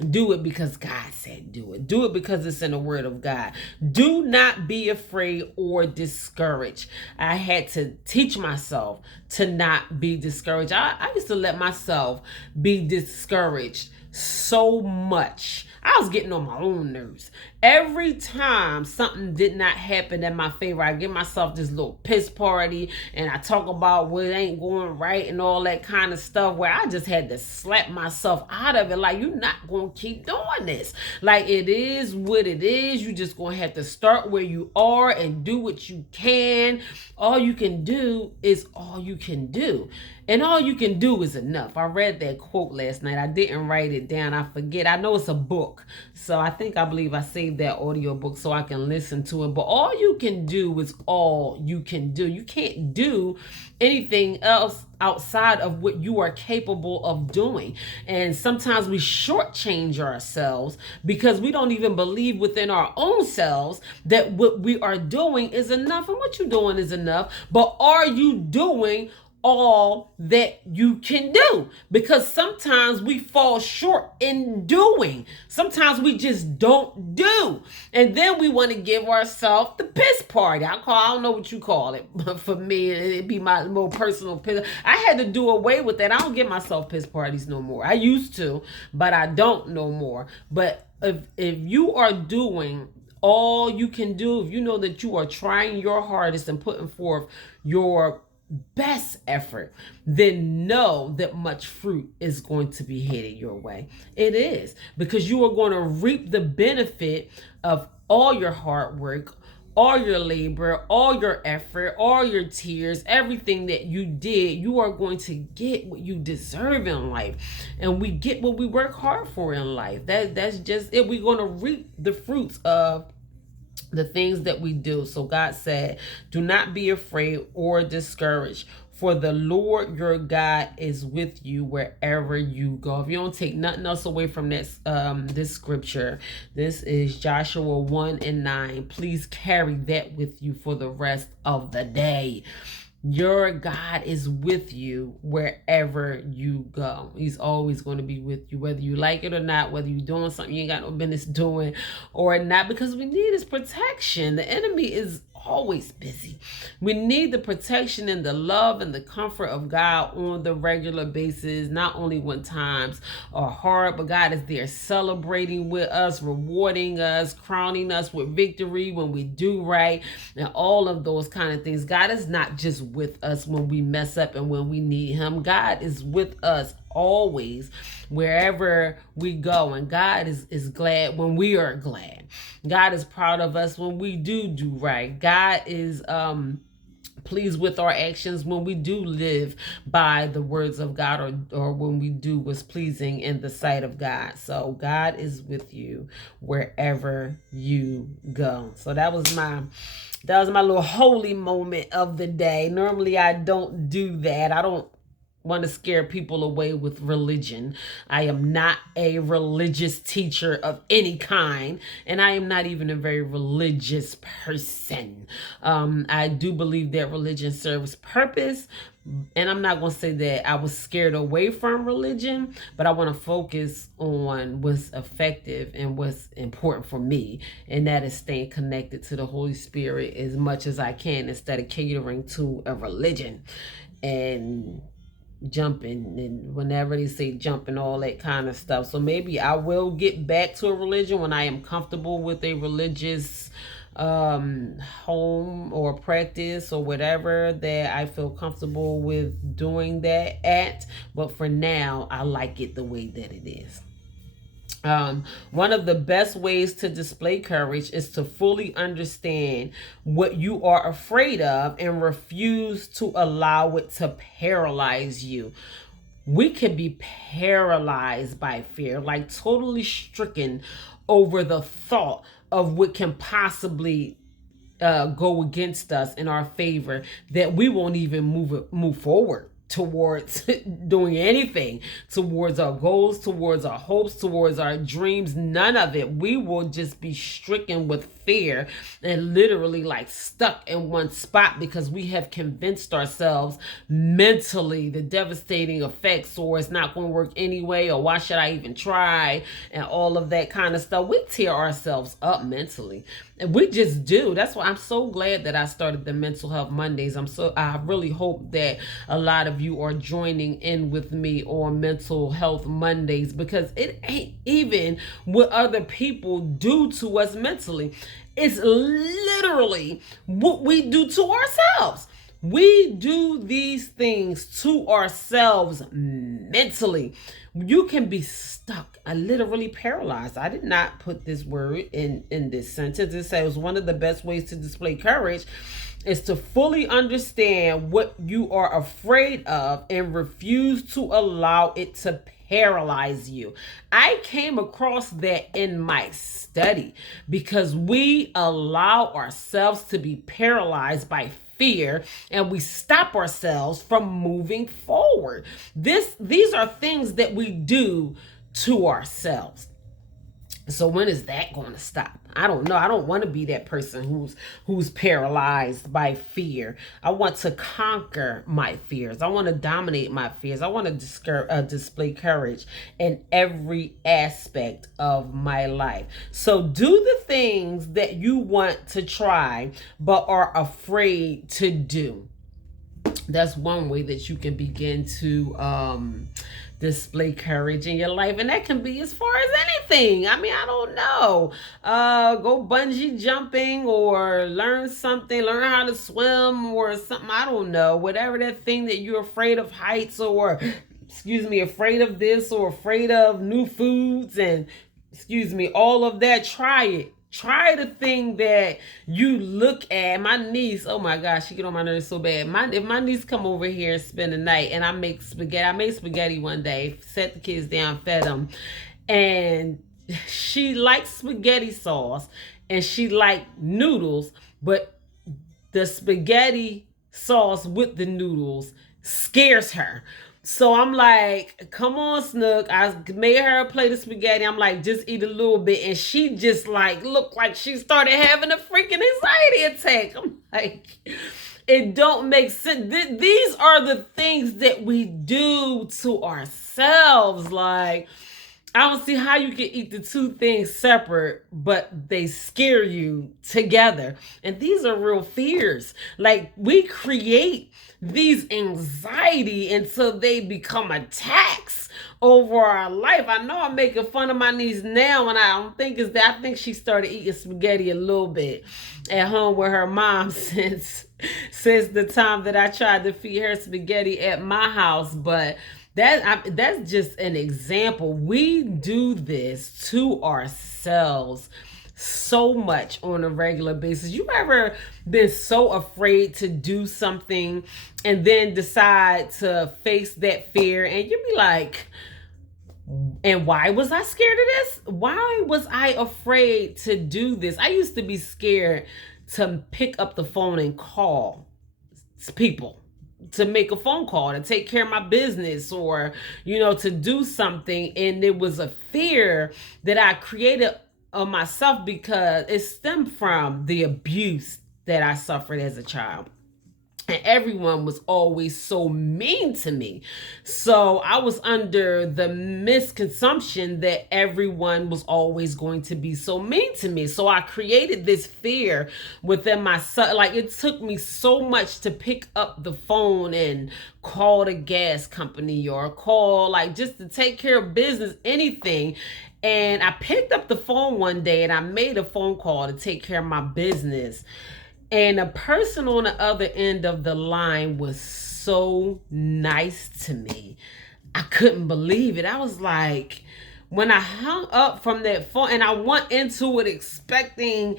Do it because God said do it. Do it because it's in the word of God. Do not be afraid or discouraged. I had to teach myself to not be discouraged. I used to let myself be discouraged so much. I was getting on my own nerves. Every time something did not happen in my favor, I give myself this little piss party and I talk about what ain't going right and all that kind of stuff, where I just had to slap myself out of it. Like, you're not going to keep doing this. Like, it is what it is. You just going to have to start where you are and do what you can. All you can do is all you can do. And all you can do is enough. I read that quote last night. I didn't write it down. I forget. I know it's a book. So I believe I saved that audio book so I can listen to it. But all you can do is all you can do. You can't do anything else outside of what you are capable of doing. And sometimes we shortchange ourselves because we don't even believe within our own selves that what we are doing is enough. And what you're doing is enough. But are you doing all that you can do? Because sometimes we fall short in doing. Sometimes we just don't do. And then we want to give ourselves the piss party. I don't know what you call it, but for me, it'd be my more personal piss. I had to do away with that. I don't give myself piss parties no more. I used to, but I don't no more. But if you are doing all you can do, if you know that you are trying your hardest and putting forth your best effort, then know that much fruit is going to be headed your way. It is, because you are going to reap the benefit of all your hard work, all your labor, all your effort, all your tears, everything that you did. You are going to get what you deserve in life. And we get what we work hard for in life. That's just it. We're going to reap the fruits of the things that we do. So God said, do not be afraid or discouraged, for the Lord your God is with you wherever you go. If you don't take nothing else away from this scripture, this is Joshua 1:9. Please carry that with you for the rest of the day. Your God is with you wherever you go. He's always going to be with you, whether you like it or not, whether you're doing something you ain't got no business doing or not, because we need his protection. The enemy is always busy. We need the protection and the love and the comfort of God on the regular basis, not only when times are hard, but God is there celebrating with us, rewarding us, crowning us with victory when we do right, and all of those kind of things. God is not just with us when we mess up and when we need him. God is with us always, wherever we go. And God is glad when we are glad. God is proud of us when we do right. God is pleased with our actions when we do live by the words of God, or when we do what's pleasing in the sight of God. So God is with you wherever you go. So that was my little holy moment of the day. Normally I don't do that. I don't want to scare people away with religion. I am not a religious teacher of any kind, and I am not even a very religious person. I do believe that religion serves purpose, and I'm not going to say that I was scared away from religion, but I want to focus on what's effective and what's important for me, and that is staying connected to the Holy Spirit as much as I can instead of catering to a religion and jumping, and whenever they say jumping, all that kind of stuff. So maybe I will get back to a religion when I am comfortable with a religious home or practice or whatever that I feel comfortable with doing that at. But for now, I like it the way that it is. One of the best ways to display courage is to fully understand what you are afraid of and refuse to allow it to paralyze you. We can be paralyzed by fear, like totally stricken over the thought of what can possibly go against us in our favor, that we won't even move forward towards doing anything, towards our goals, towards our hopes, towards our dreams. None of it. We will just be stricken with fear and literally like stuck in one spot because we have convinced ourselves mentally the devastating effects, or it's not going to work anyway, or why should I even try, and all of that kind of stuff. We tear ourselves up mentally, and we just do. That's why I'm so glad that I started the Mental Health Mondays. I really hope that a lot of you are joining in with me on Mental Health Mondays, because it ain't even what other people do to us mentally. It's literally what we do to ourselves. We do these things to ourselves mentally. You can be stuck, literally paralyzed. I did not put this word in this sentence. It says one of the best ways to display courage is to fully understand what you are afraid of and refuse to allow it to paralyze you. I came across that in my study because we allow ourselves to be paralyzed by fear, and we stop ourselves from moving forward. These are things that we do to ourselves. So when is that going to stop? I don't know. I don't want to be that person who's paralyzed by fear. I want to conquer my fears. I want to dominate my fears. I want to display courage in every aspect of my life. So do the things that you want to try but are afraid to do. That's one way that you can begin to display courage in your life, and that can be as far as anything. I mean, I don't know, go bungee jumping, or learn how to swim or something. I don't know, whatever that thing that you're afraid of heights, or afraid of this, or afraid of new foods, and all of that. Try it. Try the thing that you look at. My niece, oh my gosh, she get on my nerves so bad. If my niece come over here and spend the night, and I make spaghetti. I made spaghetti one day, set the kids down, fed them, and she likes spaghetti sauce and she liked noodles, but the spaghetti sauce with the noodles scares her. So I'm like, come on, Snook. I made her a plate of spaghetti. I'm like, just eat a little bit. And she just like, looked like she started having a freaking anxiety attack. I'm like, it don't make sense. These are the things that we do to ourselves. Like, I don't see how you can eat the two things separate, but they scare you together. And these are real fears. Like, we create these anxiety until they become attacks over our life. I know I'm making fun of my niece now, and I don't think it's that. I think she started eating spaghetti a little bit at home with her mom since the time that I tried to feed her spaghetti at my house. But that's just an example. We do this to ourselves so much on a regular basis. You ever been so afraid to do something and then decide to face that fear and you be like, and why was I scared of this? Why was I afraid to do this? I used to be scared to pick up the phone and call people, to make a phone call, to take care of my business, or, to do something. And it was a fear that I created of myself because it stemmed from the abuse that I suffered as a child. And everyone was always so mean to me. So I was under the misconception that everyone was always going to be so mean to me. So I created this fear within myself. Like, it took me so much to pick up the phone and call the gas company or call, like, just to take care of business, anything. And I picked up the phone one day and I made a phone call to take care of my business. And a person on the other end of the line was so nice to me. I couldn't believe it. I was like, when I hung up from that phone and I went into it expecting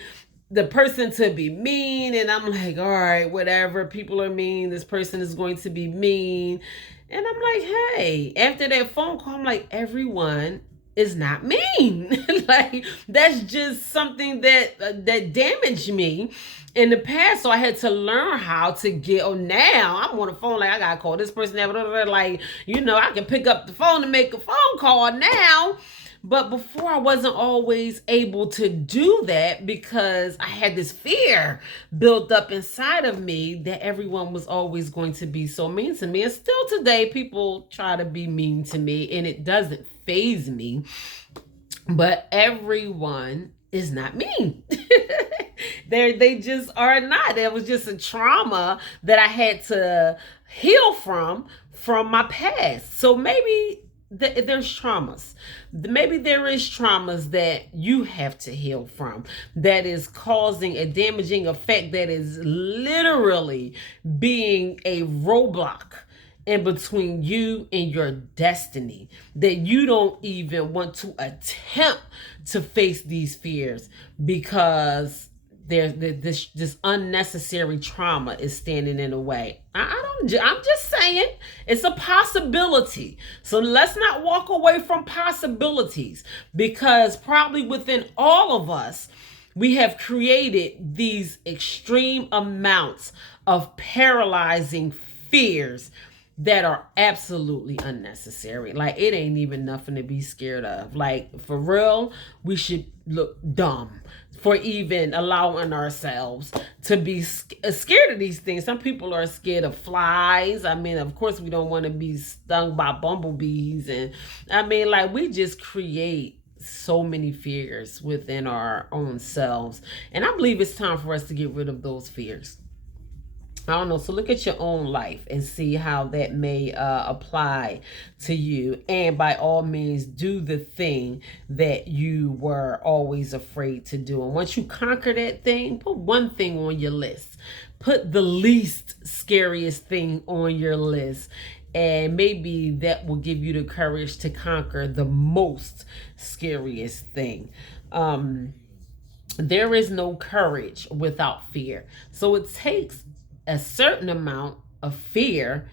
the person to be mean, and I'm like, all right, whatever, people are mean, this person is going to be mean. And I'm like, hey, after that phone call, I'm like, everyone is not mean. Like, that's just something that damaged me in the past. So I had to learn how to get, now I'm on the phone, like, I gotta call this person, like, I can pick up the phone and make a phone call now. But before, I wasn't always able to do that because I had this fear built up inside of me that everyone was always going to be so mean to me. And still today, people try to be mean to me and it doesn't faze me. But everyone is not mean. They just are not. It was just a trauma that I had to heal from my past. So maybe there's traumas. Maybe there is traumas that you have to heal from that is causing a damaging effect that is literally being a roadblock in between you and your destiny, that you don't even want to attempt to face these fears because there's this unnecessary trauma is standing in the way. I'm just saying, it's a possibility. So let's not walk away from possibilities, because probably within all of us, we have created these extreme amounts of paralyzing fears that are absolutely unnecessary. Like, it ain't even nothing to be scared of. Like, for real, we should look dumb for even allowing ourselves to be scared of these things. Some people are scared of flies. I mean, of course, we don't want to be stung by bumblebees. And I mean, like, we just create so many fears within our own selves. And I believe it's time for us to get rid of those fears. I don't know. So look at your own life and see how that may apply to you. And by all means, do the thing that you were always afraid to do. And once you conquer that thing, put one thing on your list. Put the least scariest thing on your list. And maybe that will give you the courage to conquer the most scariest thing. There is no courage without fear. So it takes a certain amount of fear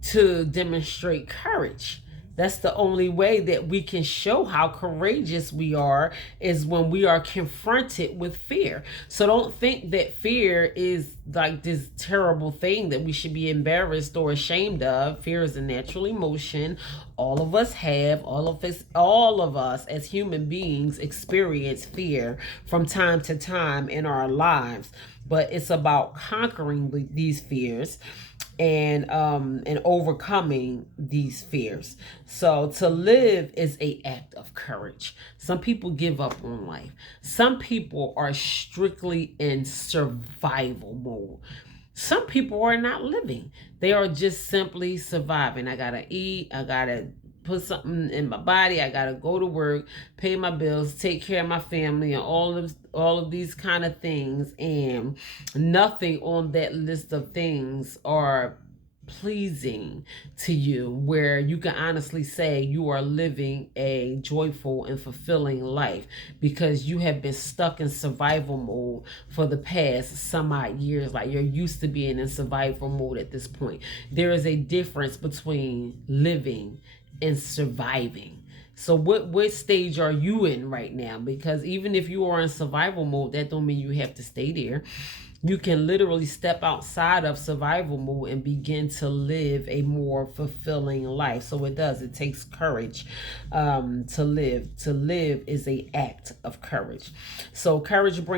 to demonstrate courage. That's the only way that we can show how courageous we are, is when we are confronted with fear. So don't think that fear is like this terrible thing that we should be embarrassed or ashamed of. Fear is a natural emotion. All of us have, all of us as human beings experience fear from time to time in our lives. But it's about conquering these fears and overcoming these fears. So to live is an act of courage. Some people give up on life. Some people are strictly in survival mode. Some people are not living. They are just simply surviving. I gotta eat. I gotta put something in my body. I gotta go to work, pay my bills, take care of my family, and all of these kind of things. And nothing on that list of things are pleasing to you, where you can honestly say you are living a joyful and fulfilling life, because you have been stuck in survival mode for the past some odd years. Like, you're used to being in survival mode at this point. There is a difference between living and surviving. So what stage are you in right now? Because even if you are in survival mode, that don't mean you have to stay there. You can literally step outside of survival mode and begin to live a more fulfilling life. So it takes courage to live. To live is an act of courage. So courage brings